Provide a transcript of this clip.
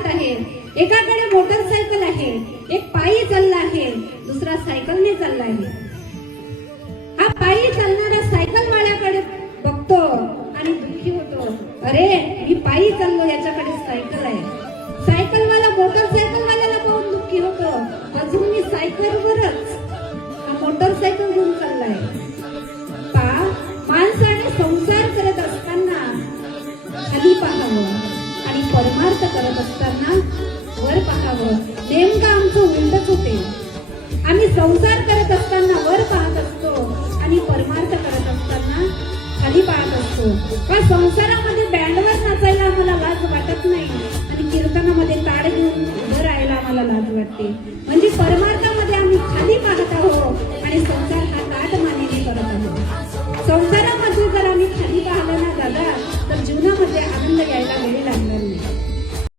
पाहत आहे, एकाकडे मोटरसायकल आहे, एक पायी चालला आहे, दुसरा सायकलने चालला आहे. हा पायी चालणारा सायकल वाल्याकडे बघतो आणि दुःखी होतो. अरे मी पायी चाललो, याच्याकडे सायकल आहे. सायकलवाला मोटरसायकल वाल्याला पाहून दुःखी होतो. अजून मी सायकलवरच, हा मोटरसायकल घेऊन चाललाय. माणसाने संसार करत असताना खाली पाहावं आणि परमार्थ करत असताना वर पाहावं. नेमकं आमचं उलटच होते. आम्ही संसार करत असताना वर पाहत असतो आणि परमार्थ करत असताना खाली पाहत असतो. पण संसारामध्ये बँडवर नाचायला आम्हाला लाज वाटत नाही आणि कीर्तनामध्ये ताड घेऊन उभं राहायला आम्हाला लाज वाटते. म्हणजे परमार्थामध्ये आम्ही खाली पाहत आहोत आणि संसार हा ताट मानेने करत आहोत. संसारामध्ये जर आम्ही खाली पाहिलं ना दादा, तर जीवनामध्ये आनंद यायला वेळ